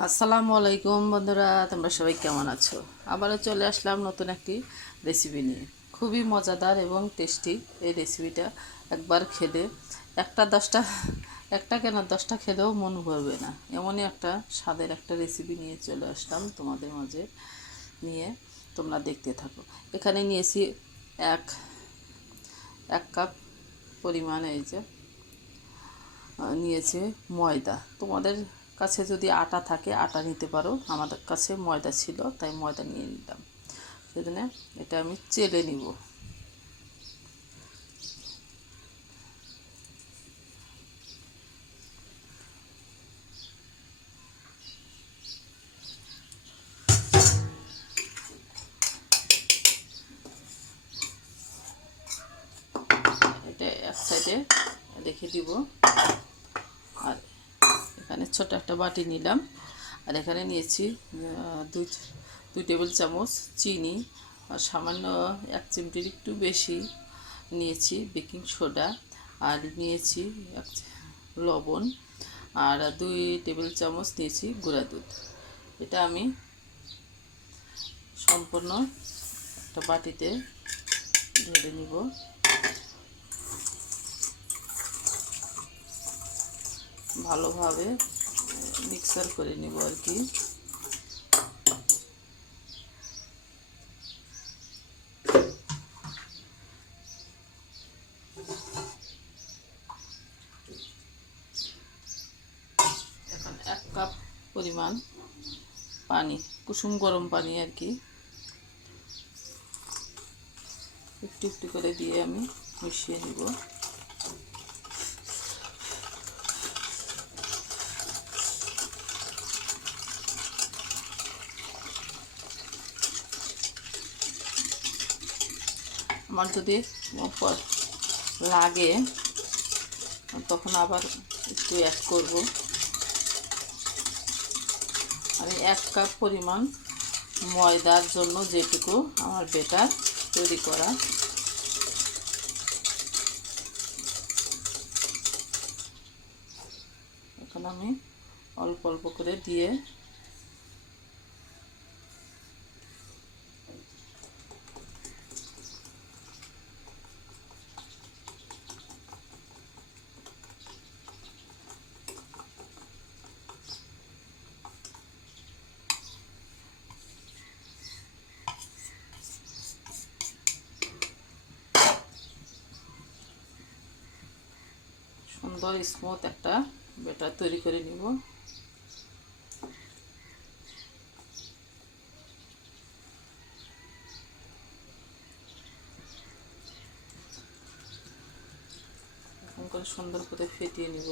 আসসালামু আলাইকুম বন্ধুরা, তোমরা সবাই কেমন আছো? আবারও চলে আসলাম নতুন একটি রেসিপি নিয়ে। খুবই মজাদার এবং টেস্টি এই রেসিপিটা। একবার খেলে একটা কেন 10টা খেলেও মন ভরবে না, এমনই একটা স্বাদের একটা রেসিপি নিয়ে চলে আসলাম তোমাদের মাঝে। নিয়ে তোমরা দেখতে থাকো। এখানে নিয়েছি এক এক কাপ পরিমাণ, এই যে নিয়েছে ময়দা। তোমাদের কাছে যদি আটা থাকে আটা নিতে পারো, আমাদের কাছে ময়দা ছিল তাই ময়দা নিয়ে নিলাম। সেজন্য এটা আমি চেলে নিব। এটা এক সাইডে রেখে দিব। আর এখানে ছোট একটা বাটি নিলাম। আর এখানে নিয়েছি দুই দুই টেবিল চামচ চিনি, আর সামান্য 1 চিমটির একটু বেশি নিয়েছি বেকিং সোডা, আর নিয়েছি লবণ, আর 2 টেবিল চামচ নিয়েছি গুঁড়া দুধ। এটা আমি সম্পূর্ণ একটা বাটিতে ঢেলে নিব। ভালোভাবে মিক্সার করে নিব আর কি। এখন 1 কাপ পরিমাণ পানি, কুসুম গরম পানি আর কি, একটু একটু করে দিয়ে আমি মিশিয়ে নিব। আমার যদি লাগে তখন আবার একটু অ্যাড করব। আমি 1 কাপ পরিমাণ ময়দার জন্য যেটুকু আমার ব্যাটার তৈরি করা, এখন আমি অল্প অল্প করে দিয়ে সুন্দর স্মুথ একটা ব্যাটার তৈরি করে নিব। এখন করে সুন্দর করে ফেটিয়ে নিব।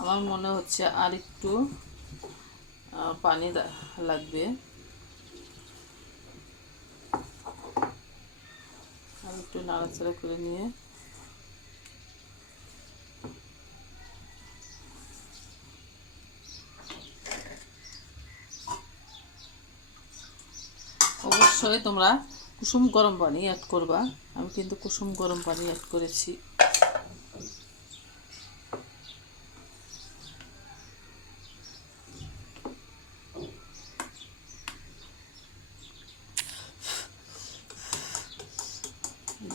আমার মনে হচ্ছে আর একটু পানি লাগবে। আর একটু নাড়াচাড়া করে নিয়ে অবশ্যই তোমরা কুসুম গরম পানি অ্যাড করবা। আমি কিন্তু কুসুম গরম পানি অ্যাড করেছি।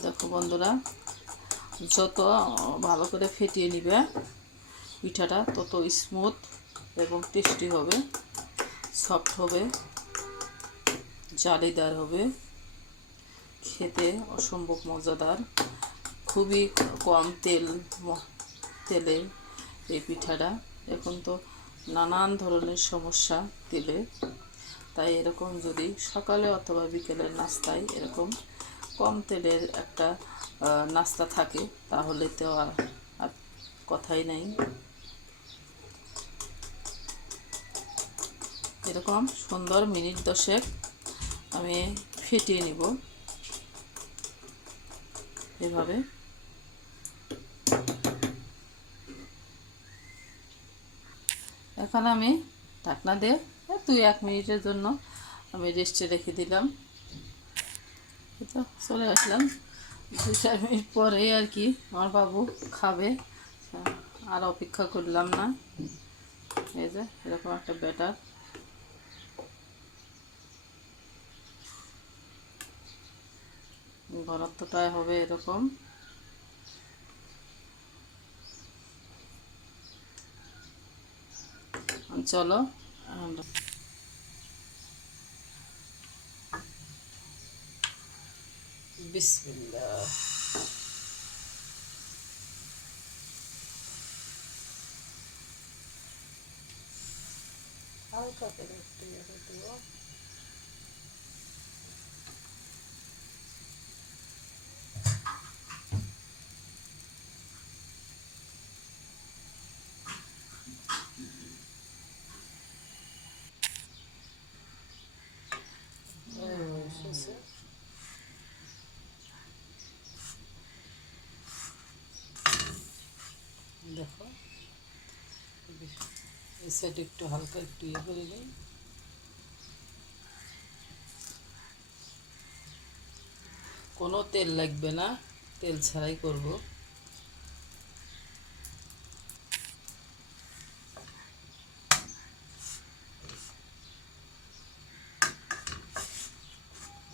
দেখো বন্ধুরা, যত ভালো করে ফেটিয়ে নিবে পিঠাটা তত স্মুথ এবং টেস্টি হবে, সফট হবে, জালিদার হবে, খেতে অসম্ভব মজাদার। খুবই কম তেলে এই পিঠাটা। এখন তো নানান ধরনের সমস্যা তেলে, তাই এরকম যদি সকালে অথবা বিকেলের নাস্তায় এরকম কম তেলের একটা নাস্তা থাকে তাহলে তো আর কথাই নাই। এরকম সুন্দর মিনিট 10 আমি ফেটিয়ে নিব এভাবে। এখন আমি ঢাকনা দিয়ে 2-1 মিনিটের জন্য আমি রেস্টে রেখে দিলাম। এই তো চলে আসলাম 2-4 মিনিট পরেই আর কি আমার বাবু খাবে। আর অপেক্ষা করলাম না। এই যে এরকম একটা ব্যাটার, ঘনত্বটাই হবে এরকম। চলো বিসমিল্লাহ। হালকা করে একটু দেবো। দেখো এই সাইডে একটু হালকা একটু করে নিই। কোনো তেল লাগবে না, তেল ছাড়াই করব।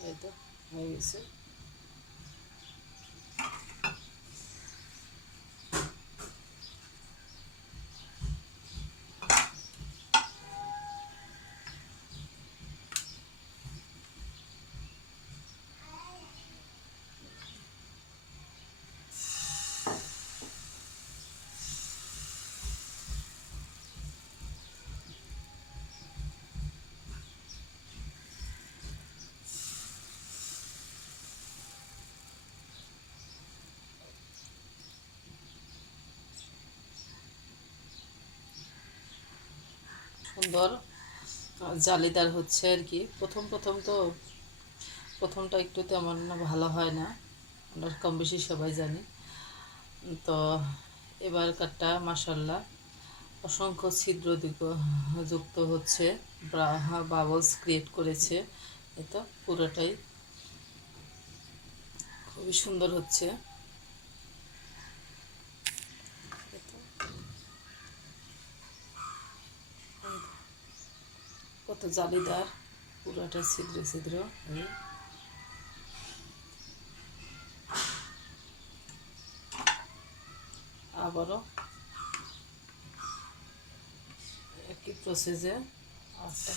এই তো হয়ে গেছে। সুন্দর জালিদার হচ্ছে আর কি। প্রথম প্রথম তো প্রথমটা একটু তেমন ভালো হয় না, আমরা কম বেশি সবাই জানি। তো এবারকারটা মাশাল্লাহ অসংখ্য ছিদ্র যুক্ত হচ্ছে, বাবলস ক্রিয়েট করেছে। এটা পুরোটাই খুবই সুন্দর হচ্ছে। কত জালিদার, পুরোটা ছিদ্র ছিদ্র। আবারও একই প্রসেসে একটা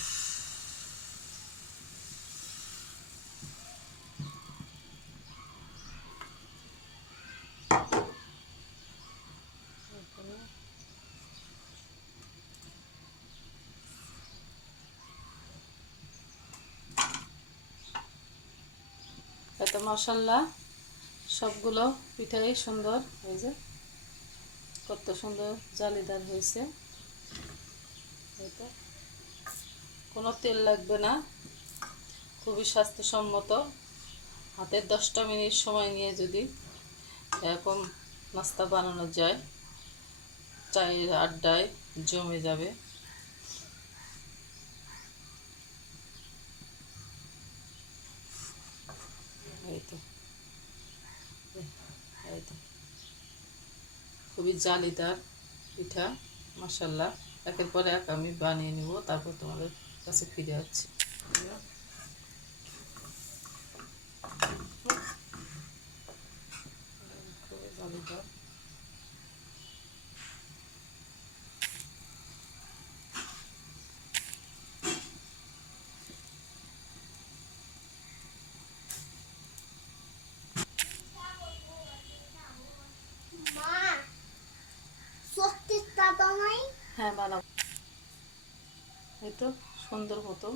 এত মাশাল্লাহ সবগুলো পিঠাই সুন্দর। এই যে কত সুন্দর জালিদার হয়েছে। কোনো তেল লাগবে না, খুবই স্বাস্থ্যসম্মত। হাতে 10টা মিনিট সময় নিয়ে যদি এরকম নাস্তা বানানো যায়, চায়ের আড্ডায় জমে যাবে। এই তো এই তো খুবই জালিদার পিঠা মাশাল্লাহ। একের পর এক আমি বানিয়ে নিব, তারপর তোমাদের কাছে ফিরে আসছি। খুবই জালিদার। হ্যাঁ বানাবো। এই তো সুন্দর মতো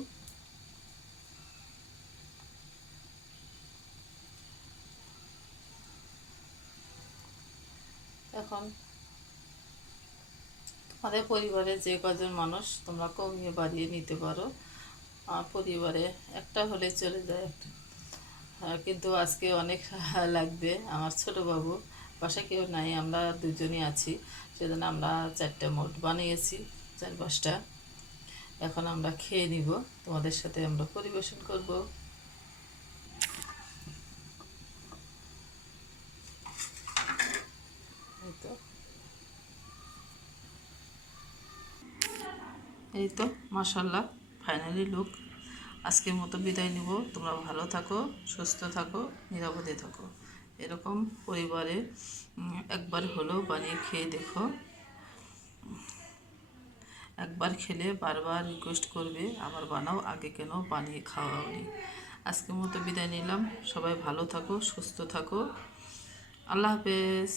এখন তোমাদের পরিবারে যে কজন মানুষ তোমরা কমিয়ে বাড়িয়ে নিতে পারো। আমার পরিবারে একটা হলে চলে যায় একটা। কিন্তু আজকে অনেক লাগবে। আমার ছোট বাবু বাসায় কেউ নাই, আমরা দুজনই আছি, সেজন্য আমরা 4টে মোট বানিয়েছি, 4-5টা। এখন আমরা খেয়ে নিব, তোমাদের সাথে আমরা পরিবেশন করব। এই তো মাশাআল্লাহ ফাইনালি লুক। আজকের মতো বিদায় নিব। তোমরা ভালো থাকো, সুস্থ থাকো, নিরাপদে থাকো। এরকম পরিবারে একবার হলেও বানিয়ে খেয়ে দেখো। একবার খেলে বারবার রিকোয়েস্ট করবে আবার বানাও, আগে কেন বানিয়ে খাওয়াওনি। আজকের মতো বিদায় নিলাম। সবাই ভালো থাকো, সুস্থ থাকো। আল্লাহ হাফেজ।